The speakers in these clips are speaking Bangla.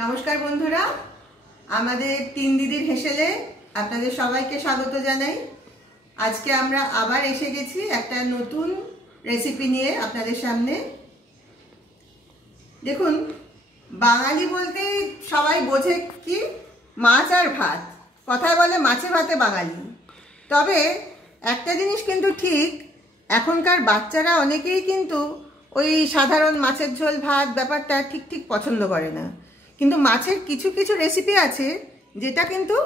নমস্কার বন্ধুরা, আমাদের তিন দিদির হেসেলে আপনাদের সবাইকে স্বাগত জানাই। আজকে আমরা আবার এসে গেছি একটা নতুন রেসিপি নিয়ে আপনাদের সামনে। দেখুন, বাঙালি বলতে সবাই বোঝে কি মাছ আর ভাত, কথায় বলে মাছে ভাতে বাঙালি। তবে একটা জিনিস কিন্তু ঠিক, এখনকার বাচ্চারা অনেকেই কিন্তু ওই সাধারণ মাছের ঝোল ভাত ব্যাপারটা ঠিক ঠিক পছন্দ করে না। কিন্তু মাছের কিছু কিছু রেসিপি আছে যেটা কিন্তু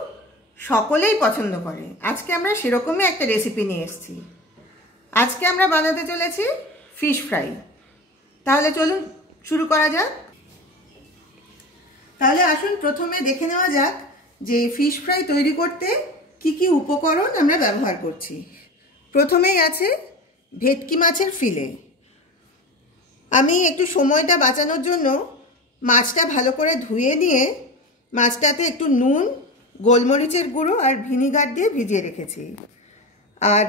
সকলেই পছন্দ করে। আজকে আমরা সেরকমই একটা রেসিপি নিয়ে এসেছি। আজকে আমরা বানাতে চলেছি ফিশ ফ্রাই। তাহলে চলুন শুরু করা যাক। তাহলে আসুন প্রথমে দেখে নেওয়া যাক যে ফিশ ফ্রাই তৈরি করতে কি কি উপকরণ আমরা ব্যবহার করছি। প্রথমেই আছে ভেটকি মাছের ফিলে। আমি একটু সময়টা বাঁচানোর জন্য মাছটা ভালো করে ধুয়ে নিয়ে মাছটাতে একটু নুন, গোলমরিচের গুঁড়ো আর ভিনিগার দিয়ে ভিজিয়ে রেখেছি। আর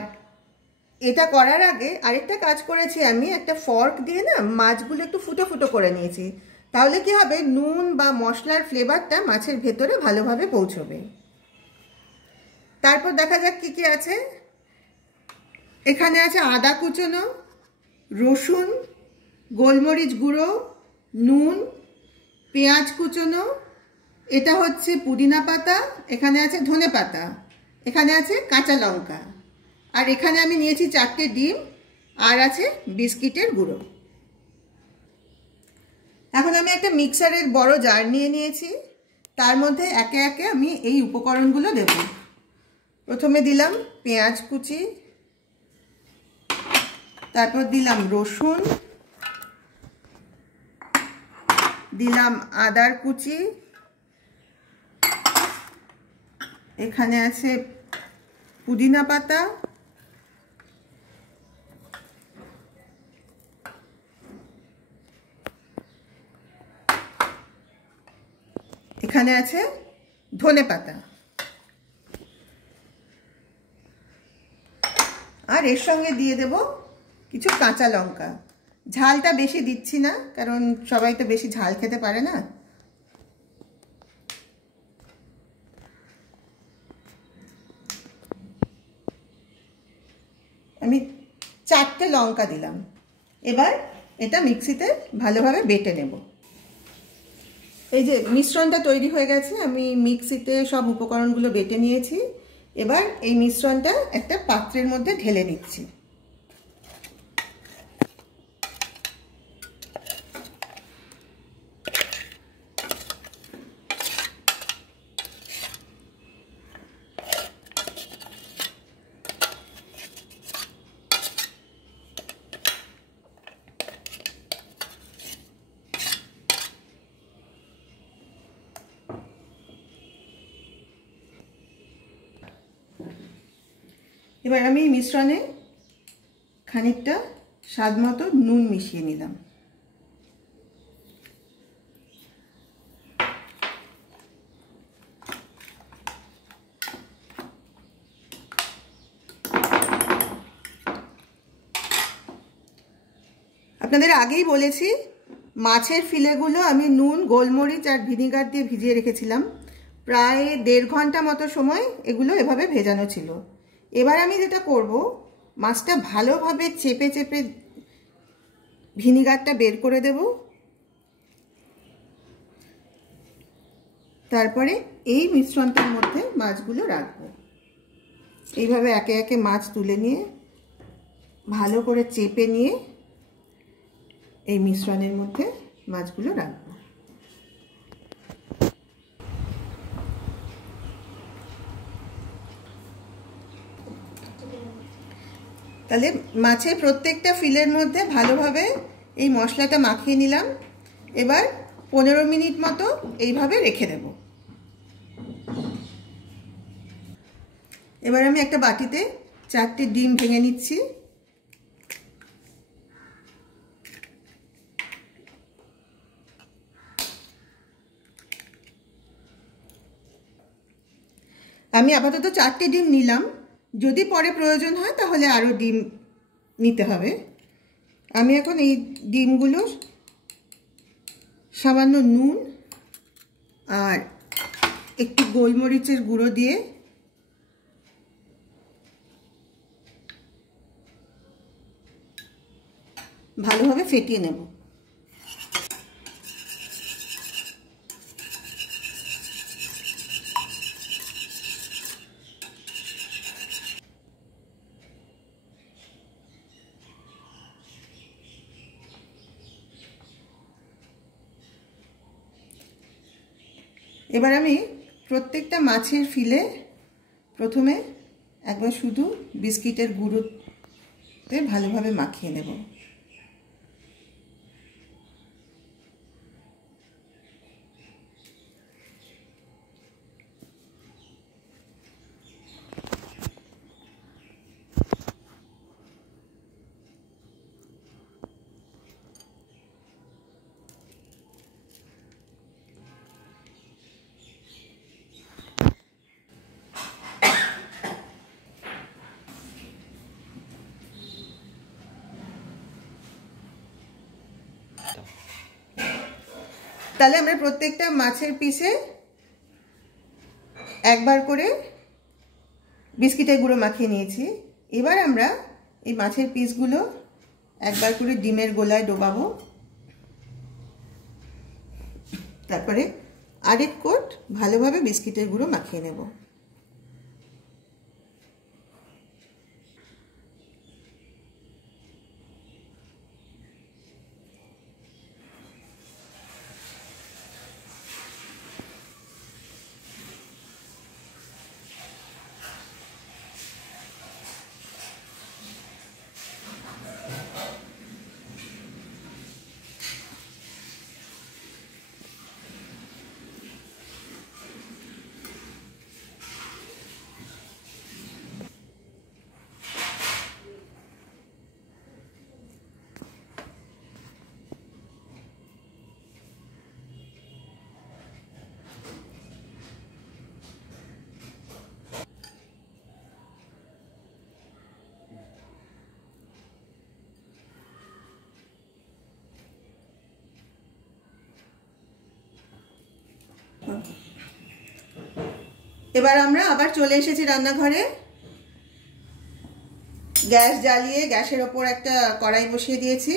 এটা করার আগে আরেকটা কাজ করেছি, আমি একটা ফর্ক দিয়ে না মাছগুলো একটু ফুটো ফুটো করে নিয়েছি। তাহলে কি হবে, নুন বা মশলার ফ্লেভারটা মাছের ভেতরে ভালোভাবে পৌঁছবে। তারপর দেখা যাক কি কি আছে। এখানে আছে আদা কুচনো, রসুন, গোলমরিচ গুঁড়ো, নুন, পেঁয়াজ কুচনো, এটা হচ্ছে পুদিনা পাতা, এখানে আছে ধনে পাতা, এখানে আছে কাঁচা লঙ্কা, আর এখানে আমি নিয়েছি 4টে ডিম, আর আছে বিস্কিটের গুঁড়ো। এখন আমি একটা মিক্সারের বড় জার নিয়ে নিয়েছি, তার মধ্যে একে একে আমি এই উপকরণগুলো দেব। প্রথমে দিলাম পেঁয়াজ কুচি, তারপর দিলাম রসুন, দিলাম আদার কুচি, এখানে আছে পুদিনা পাতা, এখানে আছে ধনে পাতা, আর এর সঙ্গে দিয়ে দেব কিছু কাঁচা লঙ্কা। ঝালটা বেশি দিচ্ছি না, কারণ সবাই তো বেশি ঝাল খেতে পারে না। আমি 4টে লঙ্কা দিলাম। এবার এটা মিক্সিতে ভালোভাবে বেটে নেব। এই যে মিশ্রণটা তৈরি হয়ে গেছে, আমি মিক্সিতে সব উপকরণগুলো বেটে নিয়েছি। এবার এই মিশ্রণটা একটা পাত্রের মধ্যে ঢেলে নিচ্ছি। এবার আমি মিশ্রণে খানিকটা স্বাদ মতো নুন মিশিয়ে নিলাম। আপনাদের আগেই বলেছি, মাছের ফিলেগুলো আমি নুন, গোলমরিচ আর ভিনিগার দিয়ে ভিজিয়ে রেখেছিলাম। প্রায় 1.5 ঘন্টা মতো সময় এগুলো এভাবে ভেজানো ছিল। এবার আমি যেটা করব, মাছটা ভালোভাবে চেপে চেপে ভিনিগারটা বের করে দেব। তারপরে এই মিশ্রণটার মধ্যে মাছগুলো রাখবো। এইভাবে একে একে মাছ তুলে নিয়ে ভালো করে চেপে নিয়ে এই মিশ্রণের মধ্যে মাছগুলো রাখবো। তাহলে মাছের প্রত্যেকটা ফিলের মধ্যে ভালোভাবে এই মশলাটা মাখিয়ে নিলাম। এবার 15 মিনিট মতো এইভাবে রেখে দেব। এবার আমি একটা বাটিতে 4টে ডিম ভেঙে নিচ্ছি। আমি আপাতত 4টে ডিম নিলাম, যদি পরে প্রয়োজন হয় তাহলে আরও ডিম নিতে হবে। আমি এখন এই ডিমগুলো সামান্য নুন একটু গোলমরিচের গুঁড়ো দিয়ে ভালোভাবে ফেটিয়ে নেব। এবার আমি প্রত্যেকটা মাছের ফিলে প্রথমে একবার শুধু বিস্কিটের গুঁড়োতে ভালোভাবে মাখিয়ে নেব। তাহলে আমরা প্রত্যেকটা মাছের পিসে একবার করে বিস্কিটের গুঁড়ো মাখিয়ে নিয়েছি। এবার আমরা এই মাছের পিসগুলো একবার করে ডিমের গোলায় ডোবাবো, তারপরে আরেক কোট ভালোভাবে বিস্কিটের গুঁড়ো মাখিয়ে নেব। এবার আমরা আবার চলে এসেছি রান্নাঘরে। গ্যাস জ্বালিয়ে গ্যাসের ওপর একটা কড়াই বসিয়ে দিয়েছি।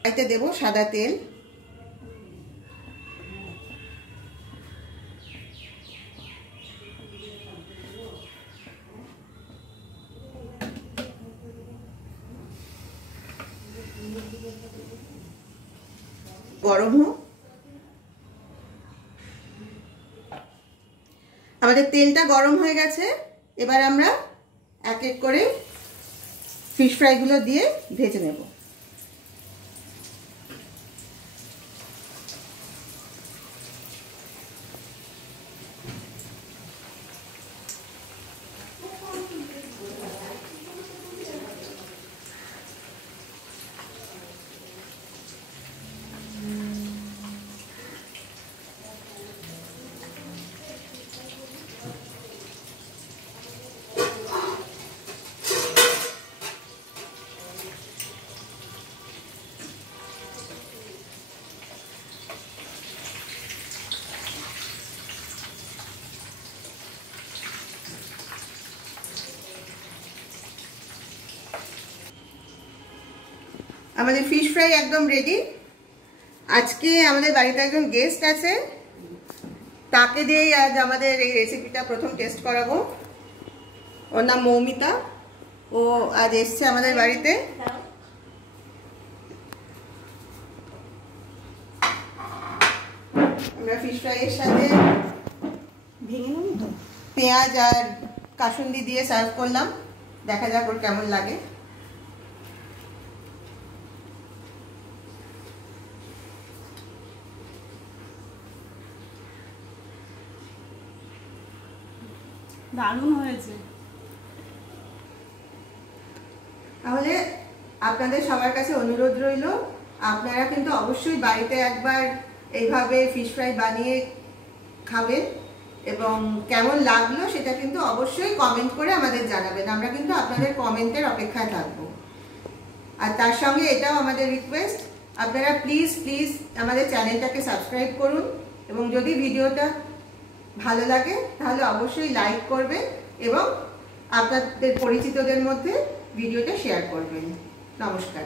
কড়াইতে দেব সাদা তেল। গরম হোক। আমাদের তেলটা গরম হয়ে গেছে। এবার আমরা এক এক করে ফিশ ফ্রাইগুলো দিয়ে ভেজে নেব। আমাদের ফিশ ফ্রাই একদম রেডি। আজকে আমাদের বাড়িতে একজন গেস্ট আছে, তাকে দিয়েই আজ আমাদের এই রেসিপিটা প্রথম টেস্ট করাবো। ওর নাম মৌমিতা। ও আজ এসছে আমাদের বাড়িতে। আমরা ফিশ ফ্রাইয়ের সাথে পেঁয়াজ আর কাসুন্দি দিয়ে সার্ভ করলাম। দেখা যাক ওর কেমন লাগে। দারুণ হয়েছে। তাহলে আপনাদের সবার কাছে অনুরোধ রইল, আপনারা কিন্তু অবশ্যই বাড়িতে একবার এইভাবে ফিশ ফ্রাই বানিয়ে খাবেন এবং কেমন লাগলো সেটা কিন্তু অবশ্যই কমেন্ট করে আমাদের জানাবেন। আমরা কিন্তু আপনাদের কমেন্টের অপেক্ষায় থাকবো। আর তার সঙ্গে এটাও আমাদের রিকোয়েস্ট, আপনারা প্লিজ আমাদের চ্যানেলটাকে সাবস্ক্রাইব করুন এবং যদি ভিডিওটা ভালো লাগে তাহলে অবশ্যই লাইক করবেন এবং আপনাদের পরিচিতদের মধ্যে ভিডিওটা শেয়ার করবেন। নমস্কার।